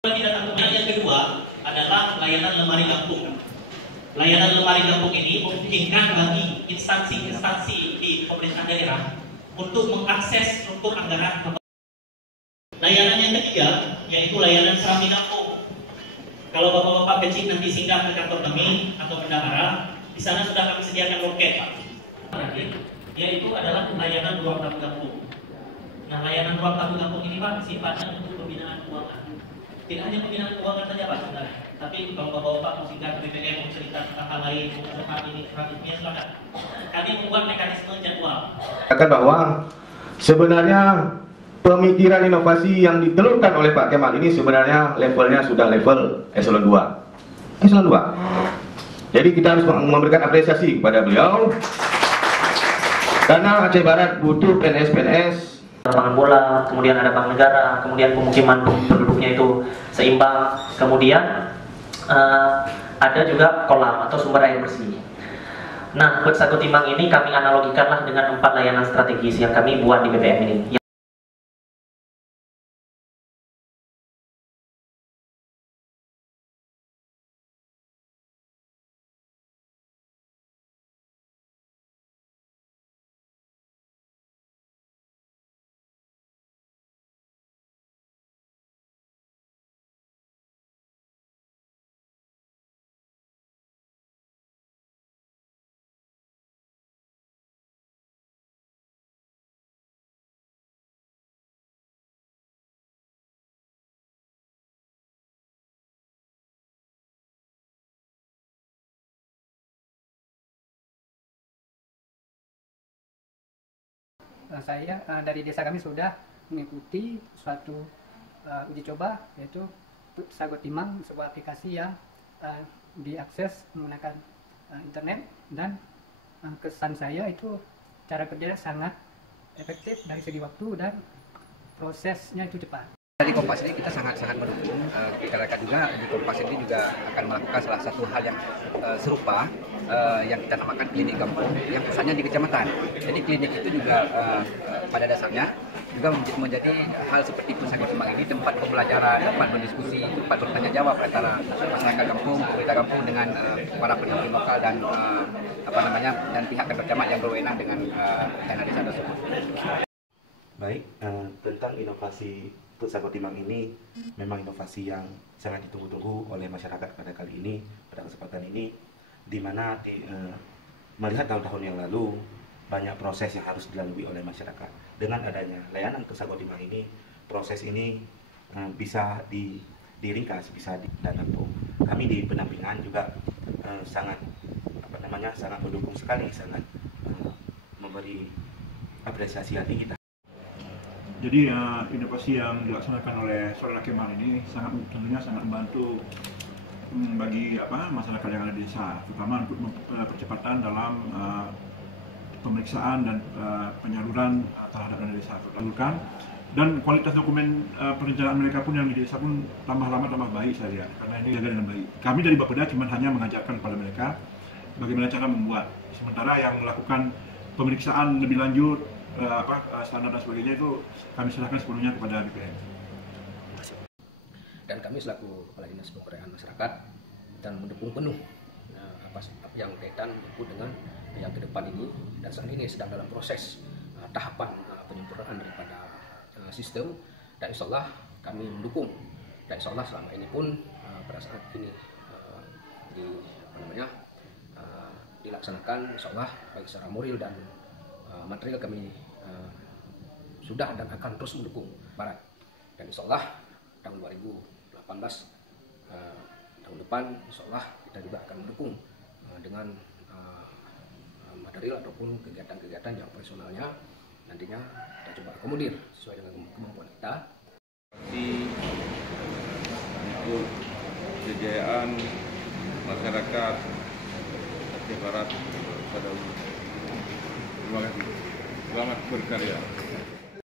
Yang kedua adalah layanan lemari kampung. Layanan lemari kampung ini memungkinkan bagi instansi-instansi di pemerintah daerah untuk mengakses struktur anggaran. Layanan yang ketiga yaitu layanan Serambi Kampung. Kalau bapak-bapak kecil nanti singgah ke kantor kami atau bendahara, di sana sudah kami sediakan loket, Pak. Yaitu adalah layanan ruang tamu kampung. Nah, layanan ruang tamu kampung ini, Pak, sifatnya untuk pembinaan keuangan. Tidak hanya pembinaan keuangan saja, Pak, sebenarnya. Tapi kalau bapak-bapak mau singgah ke BPM, mau cerita tentang hal lain, mau tentang ini, selanjutnya silakan. Kami membuat mekanisme jadwal. Katakan bahwa sebenarnya pemikiran inovasi yang ditelurkan oleh Pak Kemal ini sebenarnya levelnya sudah level eselon 2. Eselon 2. Jadi kita harus memberikan apresiasi kepada beliau. Karena Aceh Barat butuh PNS-PNS. Lapangan bola, kemudian ada bank negara, kemudian pemukiman penduduknya itu seimbang, kemudian ada juga kolam atau sumber air bersih. Nah, Sago Timbang ini kami analogikanlah dengan 4 layanan strategis yang kami buat di BPM ini. Saya dari desa kami sudah mengikuti suatu uji coba, yaitu Sago Timbang, sebuah aplikasi yang diakses menggunakan internet, dan kesan saya itu cara kerjanya sangat efektif dari segi waktu dan prosesnya itu cepat. Dari Kompas ini kita sangat mendukung, kita juga di Kompas ini juga akan melakukan salah satu hal yang serupa yang kita namakan klinik kampung yang pusatnya di kecamatan. Jadi klinik itu juga pada dasarnya juga menjadi hal seperti Sago Timbang ini tempat pembelajaran, tempat berdiskusi, tempat bertanya jawab antara masyarakat kampung, pemerintah kampung dengan para peneliti lokal dan dan pihak terkait yang berwenang dengan dana desa tersebut. Baik, tentang inovasi Sago Timbang ini memang inovasi yang sangat ditunggu-tunggu oleh masyarakat pada kali ini, pada kesempatan ini, di mana melihat tahun-tahun yang lalu banyak proses yang harus dilalui oleh masyarakat. Dengan adanya layanan Sago Timbang ini, proses ini bisa diringkas, bisa ditampung. Kami di pendampingan juga sangat mendukung sekali, sangat memberi apresiasi yang tinggi. Jadi inovasi yang dilaksanakan oleh Saudara Kemal ini tentunya sangat membantu bagi masyarakat yang ada di desa, terutama untuk percepatan dalam pemeriksaan dan penyaluran terhadap dana desa tersalurkan, dan kualitas dokumen perencanaan mereka pun yang di desa pun tambah lama tambah baik saya lihat, karena ini jaga dengan baik. Kami dari Bapeda cuma hanya mengajarkan kepada mereka bagaimana cara membuat, sementara yang melakukan pemeriksaan lebih lanjut standar dan sebagainya itu kami serahkan sepenuhnya kepada BPM. Dan kami selaku Kepala Dinas Pemberdayaan Masyarakat dan mendukung penuh apa yang kaitan dengan yang ke depan ini, dan saat ini sedang dalam proses tahapan penyempurnaan daripada sistem, dan insya Allah kami mendukung, dan insya Allah selama ini pun pada saat ini dilaksanakan, insya Allah baik secara moral dan material kami sudah dan akan terus mendukung Barat, dan insya Allah tahun 2018 tahun depan insya Allah kita juga akan mendukung dengan material ataupun kegiatan-kegiatan yang operasionalnya nantinya kita coba akomodir sesuai dengan kemampuan kita. Untuk kejayaan masyarakat Aceh Barat pada umumnya. Terima kasih. Selamat berkarya.